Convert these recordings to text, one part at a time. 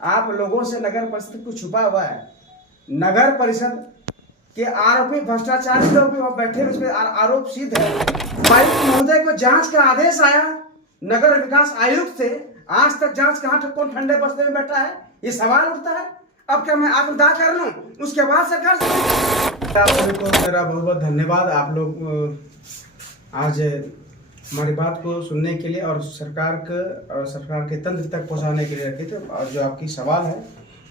आप लोगों से नगर परिषद को छुपा हुआ है। नगर परिषद के आरोपी भ्रष्टाचारी लोग भी वहां बैठे हुए, इस पर आरोप सिद्ध है। उपायुक्त महोदय को जांच का आदेश आया नगर विकास आयुक्त से, आज तक जांच कहां तक, कौन ठंडे बस्ते में बैठा है, ये सवाल उठता है। अब क्या मैं आत्मदाह कर लूं, उसके बाद सरकार से। आप सभी को मेरा बहुत बहुत धन्यवाद। आप लोग आज हमारी बात को सुनने के लिए और सरकार के तंत्र तक पहुंचाने के लिए रखे थे। और जो आपकी सवाल है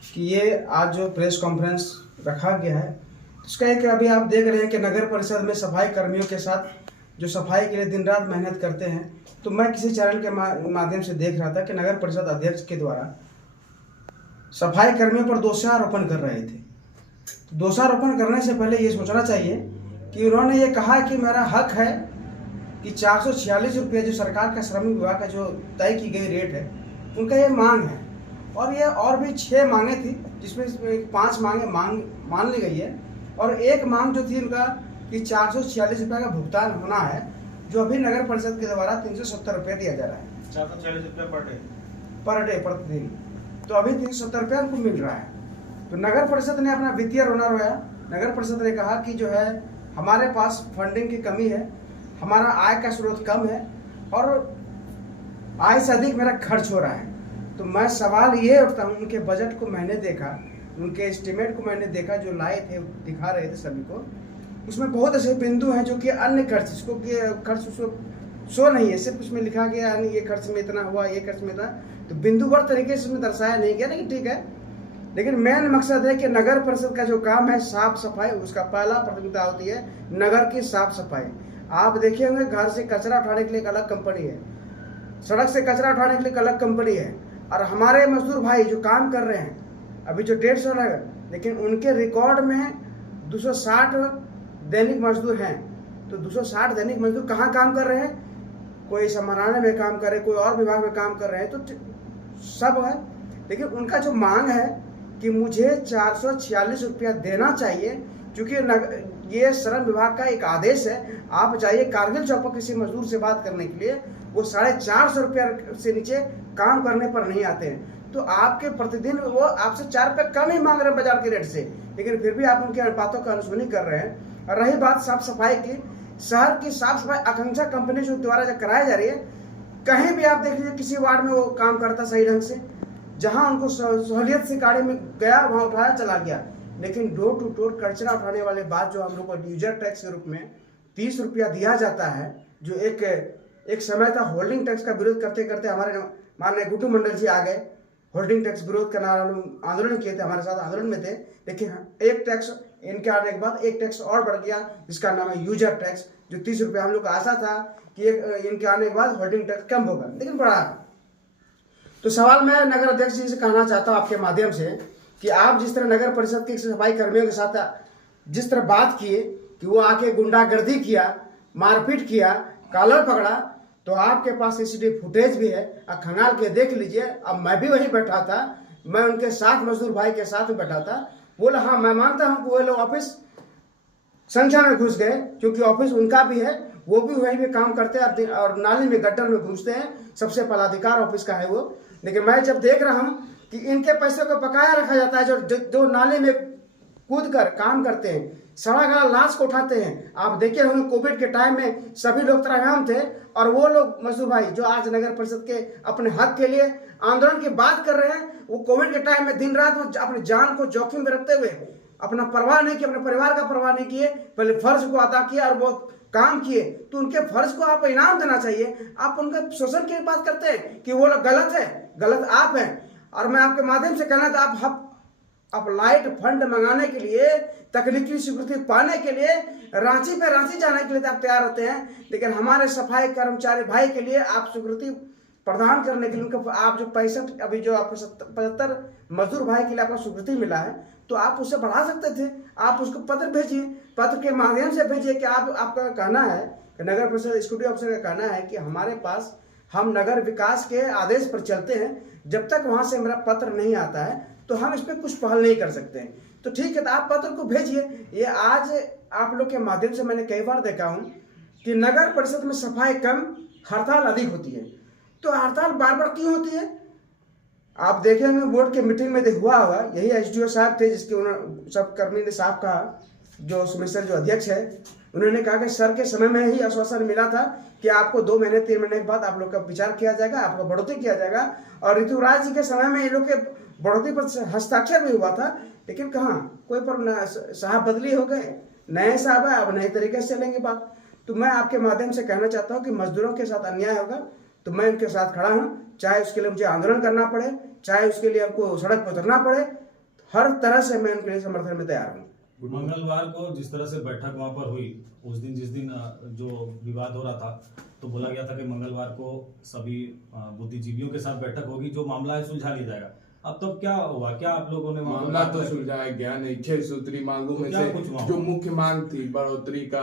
कि ये आज जो प्रेस कॉन्फ्रेंस रखा गया है, उसका एक अभी आप देख रहे हैं कि नगर परिषद में सफाई कर्मियों के साथ जो सफाई के लिए दिन रात मेहनत करते हैं, तो मैं किसी चैनल के माध्यम से देख रहा था कि नगर परिषद अध्यक्ष के द्वारा सफाई कर्मियों पर दोषारोपण कर रहे थे। तो दोषारोपण करने से पहले ये सोचना चाहिए कि उन्होंने ये कहा कि मेरा हक है कि 446 रुपये जो सरकार का श्रमिक विभाग का जो तय की गई रेट है, उनका ये मांग है। और ये और भी 6 मांगे थी, जिसमें 5 मांगे मान ली गई है, और एक मांग जो थी उनका कि 446 रुपये का भुगतान होना है, जो अभी नगर परिषद के द्वारा 370 रुपये दिया जा रहा है। 446 रुपये पर डे प्रतिदिन, तो अभी 370 रुपये उनको मिल रहा है। तो नगर परिषद ने अपना वित्तीय रोना रोया। नगर परिषद ने कहा कि जो है हमारे पास फंडिंग की कमी है, हमारा आय का स्रोत कम है और आय से अधिक मेरा खर्च हो रहा है। तो मैं सवाल ये उठता हूँ, उनके बजट को मैंने देखा, उनके एस्टिमेट को मैंने देखा जो लाए थे, दिखा रहे थे सभी को। उसमें बहुत ऐसे बिंदु हैं जो कि अन्य खर्च, इसको खर्च उसको शो नहीं है, सिर्फ उसमें लिखा गया यानी ये खर्च में इतना हुआ, ये खर्च में इतना, तो बिंदुवार तरीके से उसमें दर्शाया नहीं गया। लेकिन ठीक है, लेकिन मेन मकसद है कि नगर परिषद का जो काम है साफ सफाई, उसका पहला प्राथमिकता होती है नगर की साफ सफाई। आप देखे होंगे घर से कचरा उठाने के लिए एक अलग कंपनी है, सड़क से कचरा उठाने के लिए एक अलग कंपनी है, और हमारे मजदूर भाई जो काम कर रहे हैं अभी जो 150 लगा, लेकिन उनके रिकॉर्ड में 260 दैनिक मजदूर हैं। तो 260 दैनिक मजदूर कहाँ काम कर रहे हैं? कोई समाहरणालय में काम कर रहे, कोई और विभाग में काम कर रहे हैं, तो सब है। लेकिन उनका जो मांग है कि मुझे 446 रुपया देना चाहिए, क्योंकि ये श्रम विभाग का एक आदेश है। आप जाइए कारगिल चौक पर किसी मजदूर से बात करने के लिए, वो 450 रुपया से नीचे काम करने पर नहीं आते हैं। तो आपके प्रतिदिन वो आपसे 4 रुपये कम ही मांग रहे हैं बाजार के रेट से, लेकिन फिर भी आप उनके बातों का अनसुनी कर रहे हैं। और रही बात साफ सफाई की, शहर की साफ सफाई आकांक्षा कंपनी जो द्वारा जो कराई जा रही है, कहीं भी आप देख लीजिए किसी वार्ड में वो काम करता सही ढंग से, जहां उनको सहूलियत से गाड़ी में गया वहां उठाया चला गया। लेकिन डोर टू डोर कचरा उठाने वाले बात जो हम लोग को यूजर टैक्स के रूप में 30 रुपया दिया जाता है, जो एक समय था होल्डिंग टैक्स का विरोध करते करते हमारे माननीय गुड्डू मंडल जी आ गए, होल्डिंग टैक्स विरोध करना आंदोलन किए थे, हमारे साथ आंदोलन में थे। लेकिन एक टैक्स इनके आने के बाद एक टैक्स और बढ़ गया, जिसका नाम है यूजर टैक्स, जो 30 रुपया हम लोग को आशा था कि इनके आने के बाद होल्डिंग टैक्स कम होगा, लेकिन बढ़ा। तो सवाल मैं नगर अध्यक्ष जी से कहना चाहता हूँ आपके माध्यम से कि आप जिस तरह नगर परिषद के सफाई कर्मियों के साथ जिस तरह बात किए कि वो आके गुंडागर्दी किया, मारपीट किया, कॉलर पकड़ा, तो आपके पास सीसीटीवी फुटेज भी है, आप खंगाल के देख लीजिए। अब मैं भी वहीं बैठा था, मैं उनके साथ मजदूर भाई के साथ बैठा था। बोला हाँ मैं मानता हूँ कि वो लोग ऑफिस संख्या में घुस गए, क्योंकि ऑफिस उनका भी है, वो भी वहीं पे काम करते हैं और नाली में गड्ढर में घुसते हैं, सबसे पहला अधिकार ऑफिस का है वो। लेकिन मैं जब देख रहा हूँ कि इनके पैसे को बकाया रखा जाता है, जो नाले में कूद कर काम करते हैं, सड़ा गला लाश को उठाते हैं। आप देखिए होंगे कोविड के टाइम में सभी लोग त्राहिमाम थे, और वो लोग मजदूर भाई जो आज नगर परिषद के अपने हक के लिए आंदोलन की बात कर रहे हैं, वो कोविड के टाइम में दिन रात अपनी जान को जोखिम में रखते हुए अपना परवाह नहीं किया, अपने परिवार का परवाह नहीं किए, पहले फर्ज को अदा किया और वो काम किए। तो उनके फर्ज को आप इनाम देना चाहिए। आप उनके शोषण की बात करते हैं कि वो लोग गलत है, गलत आप हैं। और मैं आपके माध्यम से कहना था, आप लाइट फंड मंगाने के लिए, तकनीकी स्वीकृति पाने के लिए, रांची पे रांची जाने के लिए आप तैयार होते हैं, लेकिन हमारे सफाई कर्मचारी भाई के लिए आप स्वीकृति प्रदान करने के लिए उनको आप जो 65 अभी जो आपको 75 मजदूर भाई के लिए आपको स्वीकृति मिला है, तो आप उससे बढ़ा सकते थे। आप उसको पत्र भेजिए, पत्र के माध्यम से भेजिए कि आपका कहना है कि नगर परिषद एग्जीक्यूटिव ऑफिसर का कहना है कि हमारे पास हम नगर विकास के आदेश पर चलते हैं, जब तक वहां से मेरा पत्र नहीं आता है तो हम इस पर कुछ पहल नहीं कर सकते हैं। तो ठीक है, तो आप पत्र को भेजिए। ये आज आप लोग के माध्यम से मैंने कई बार देखा हूं कि नगर परिषद में सफाई कम, हड़ताल अधिक होती है। तो हड़ताल बार बार क्यों होती है? आप देखे होंगे बोर्ड के मीटिंग में हुआ होगा, यही एसडीओ साहब थे जिसके उन्होंने सब कर्मी ने साहब कहा, जो सुमेश्वर जो अध्यक्ष है, उन्होंने कहा कि सर के समय में ही आश्वासन मिला था कि आपको 2 महीने 3 महीने के बाद आप लोग का विचार किया जाएगा, आपका बढ़ोतरी किया जाएगा। और ऋतुराज जी के समय में ये लोग के बढ़ोतरी पर हस्ताक्षर भी हुआ था, लेकिन कहाँ कोई पर साहब बदली हो गए, नए साहब है, अब नए तरीके से चलेंगे बात। तो मैं आपके माध्यम से कहना चाहता हूँ कि मजदूरों के साथ अन्याय होगा तो मैं उनके साथ खड़ा हूँ, चाहे उसके लिए मुझे आंदोलन करना पड़े, चाहे उसके लिए हमको सड़क पर उतरना पड़े, हर तरह से मैं उनके लिए समर्थन में तैयार हूँ। मंगलवार को जिस तरह से बैठक वहां पर हुई, उस दिन जिस दिन जो विवाद हो रहा था, तो बोला गया था कि मंगलवार को सभी बुद्धिजीवियों के साथ बैठक होगी, जो मामला है सुलझा लिया जाएगा। अब तब क्या हुआ, क्या आप लोगों ने मामला तो सुलझाया गया नहीं। 6 सूत्री मांगों में से जो मुख्य मांग थी बढ़ोतरी का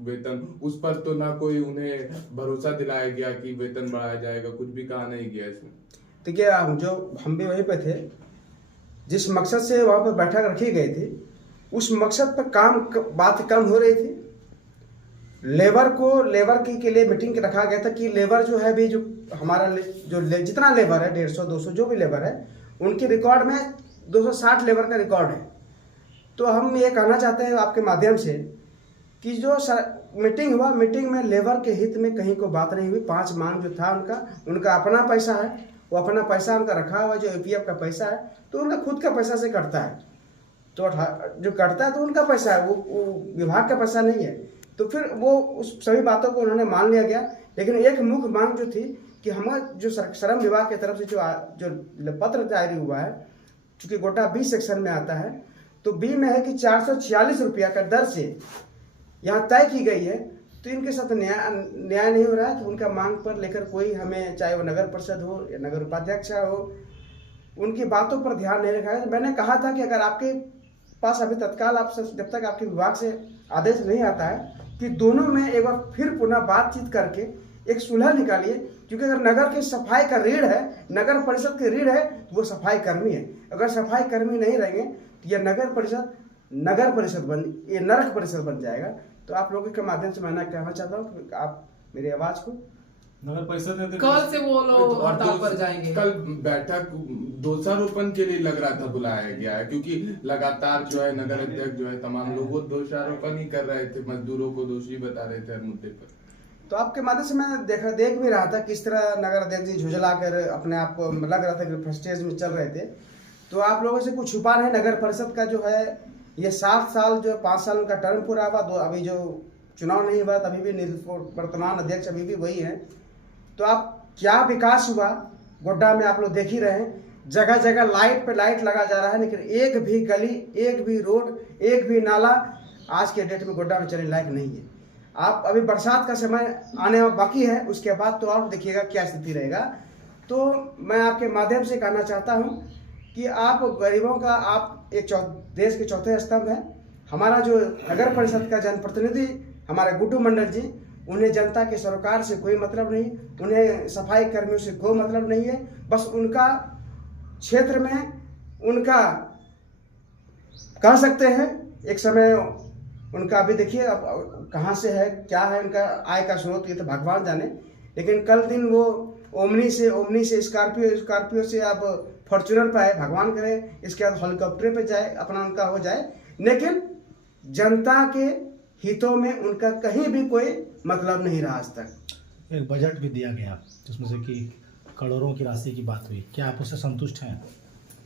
वेतन, उस पर तो ना कोई उन्हें भरोसा दिलाया गया कि वेतन बढ़ाया जाएगा, कुछ भी कहा नहीं गया इसमें। देखिए हम भी वहीं पे थे, जिस मकसद से वहाँ पर बैठक रखी गई थी उस मकसद पर बात कम हो रही थी। लेबर के लिए मीटिंग रखा गया था कि लेबर जो है भी जो हमारा जो जितना लेबर है 150 200 जो भी लेबर है उनके रिकॉर्ड में 260 लेबर का रिकॉर्ड है। तो हम ये कहना चाहते हैं आपके माध्यम से कि जो मीटिंग हुआ, मीटिंग में लेबर के हित में कहीं कोई बात नहीं हुई। 5 मांग जो था उनका अपना पैसा है, वो अपना पैसा उनका रखा हुआ, जो ईपीएफ का पैसा है तो उनका खुद का पैसा से कटता है, तो जो कटता है तो उनका पैसा है, वो विभाग का पैसा नहीं है। तो फिर वो उस सभी बातों को उन्होंने मान लिया गया। लेकिन एक मुख्य मांग जो थी कि हमारा जो श्रम विभाग की तरफ से जो पत्र जारी हुआ है, चूंकि गोटा बी सेक्शन में आता है, तो बी में है कि 446 रुपया का दर से यहाँ तय की गई है, तो इनके साथ न्याय नहीं हो रहा है। तो उनका मांग पर लेकर कोई हमें, चाहे वो नगर परिषद हो या नगर उपाध्यक्ष हो, उनकी बातों पर ध्यान नहीं रखा है। मैंने कहा था कि अगर आपके पास अभी तत्काल जब तक आपके विभाग से आदेश नहीं आता है कि दोनों में एक बार फिर पुनः बातचीत करके एक सुलह निकालिए, क्योंकि अगर नगर की सफाई का रीढ़ है, नगर परिषद की रीढ़ है, वो सफाई कर्मी है। अगर सफाई कर्मी नहीं रहेंगे तो ये नगर परिषद ये नरक परिषद बन जाएगा। तो आप लोगों के माध्यम से मैं कहना चाहता हूँ कि आप मेरी आवाज को नगर परिषद कल से वो लोग हड़ताल पर जाएंगे। कल बैठक दोषारोपण के लिए लग रहा था बुलाया गया है, क्योंकि लगातार जो है नगर अध्यक्ष जो है तमाम लोग वो दोषारोपण ही कर रहे थे, मजदूरों को दोषी बता रहे थे हर मुद्दे पर। तो आपके माध्यम से मैं देख भी रहा था किस तरह नगर अध्यक्ष जी झुझला कर अपने आप को लग रहा था कि फ्रस्ट्रेशन में चल रहे थे। तो आप लोगों से कुछ छुपा नहीं, नगर परिषद का जो है ये 7 साल जो 5 साल उनका टर्म पूरा हुआ, अभी जो चुनाव नहीं हुआ तभी भी वर्तमान अध्यक्ष अभी भी वही है। तो आप क्या विकास हुआ गोड्डा में आप लोग देख ही रहे हैं, जगह जगह लाइट पे लाइट लगा जा रहा है, लेकिन एक भी गली, एक भी रोड, एक भी नाला आज के डेट में गोड्डा में चलने लायक नहीं है। आप अभी बरसात का समय आने बाकी है, उसके बाद तो और देखिएगा क्या स्थिति रहेगा। तो मैं आपके माध्यम से कहना चाहता हूं कि आप गरीबों का आप एक देश के चौथे स्तंभ है। हमारा जो नगर परिषद का जनप्रतिनिधि हमारे गुड्डू मंडल जी, उन्हें जनता के सरोकार से कोई मतलब नहीं, उन्हें सफाई कर्मियों से कोई मतलब नहीं है। बस उनका क्षेत्र में उनका कह सकते हैं एक समय उनका, अभी देखिए अब कहाँ से है, क्या है उनका आय का स्रोत, ये तो भगवान जाने। लेकिन कल दिन वो ओमनी से स्कॉर्पियो से अब फॉर्च्यूनर पे आए, भगवान करे इसके बाद हेलीकॉप्टर पे जाए, अपना उनका हो जाए। लेकिन जनता के हितों में उनका कहीं भी कोई मतलब नहीं रहा आज तक। एक बजट भी दिया गया जिसमें से कि करोड़ों की राशि की बात हुई, क्या आप उससे संतुष्ट हैं?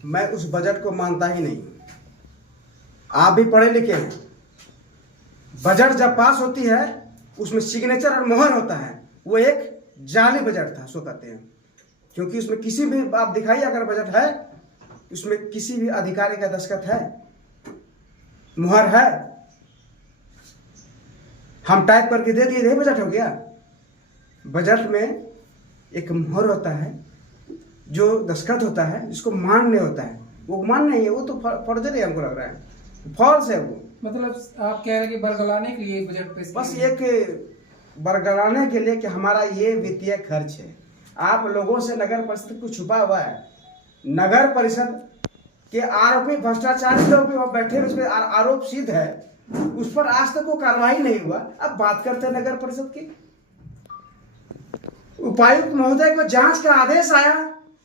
मैं उस बजट को मानता ही नहीं। आप भी पढ़े लिखे हैं, बजट जब पास होती है उसमें सिग्नेचर और मोहर होता है, वो एक जाली बजट था, सो कहते हैं। क्योंकि उसमें किसी भी आप दिखाइए अगर बजट है, उसमें किसी भी अधिकारी का दस्तखत है, मुहर है, हम टाइप करके दे दिए, यही बजट हो गया। बजट में एक मुहर होता है, जो दस्तखत होता है, जिसको मान्य होता है। वो मान्य नहीं है, वो तो फर्जरी हमको लग रहा है, फॉल्स है वो। मतलब आप कह रहे हैं कि बरगलाने के लिए बजट पे, बस एक बरगलाने के लिए कि हमारा ये वित्तीय खर्च है। आप लोगों से नगर परिषद को छुपा हुआ है। नगर परिषद के आरोपी भ्रष्टाचारी लोग भी वहां बैठे, उस पर आरोप सिद्ध है, उस पर आज तक वो कार्रवाई नहीं हुआ। अब बात करते हैं नगर परिषद की। उपायुक्त महोदय को जांच का आदेश आया,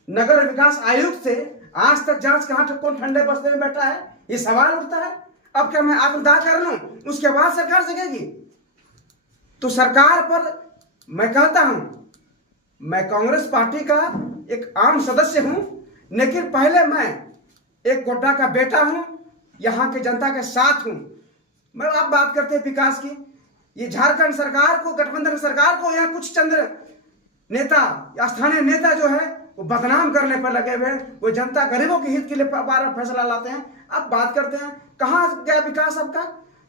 नगर विकास आयुक्त से आज तक जांच कहां तक, कौन ठंडे बस्ते में बैठा है, ये सवाल उठता है। अब क्या मैं आत्मदाह कर लूं उसके बाद सरकार जगेगी? तो सरकार पर मैं कहता हूं, मैं कांग्रेस पार्टी का एक आम सदस्य हूं, लेकिन पहले मैं एक गोड्डा का बेटा हूं, यहां की जनता के साथ हूं। मैं आप बात करते हैं विकास की, ये झारखंड सरकार को, गठबंधन सरकार को यहाँ कुछ चंद नेता या स्थानीय नेता जो है वो बदनाम करने पर लगे हुए हैं। वो जनता गरीबों के हित के लिए बार फैसला लाते हैं। अब बात करते हैं कहाँ गया विकास आपका?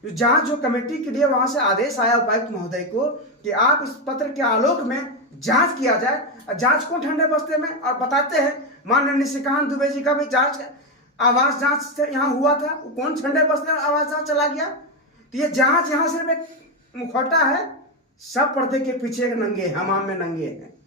जो जांच जो कमेटी के लिए वहां से आदेश आया उपायुक्त महोदय को कि आप इस पत्र के आलोक में जांच किया जाए। जांच कौन ठंडे बस्ते में? और बताते हैं माननीय निशिकांत दुबे जी का भी जांच, आवास जांच से यहाँ हुआ था, वो कौन ठंडे बस्ते में आवास जांच चला गया? तो ये जांच यहाँ सिर्फ एक मुखौटा है, सब पर्दे के पीछे एक नंगे, हमाम में नंगे हैं।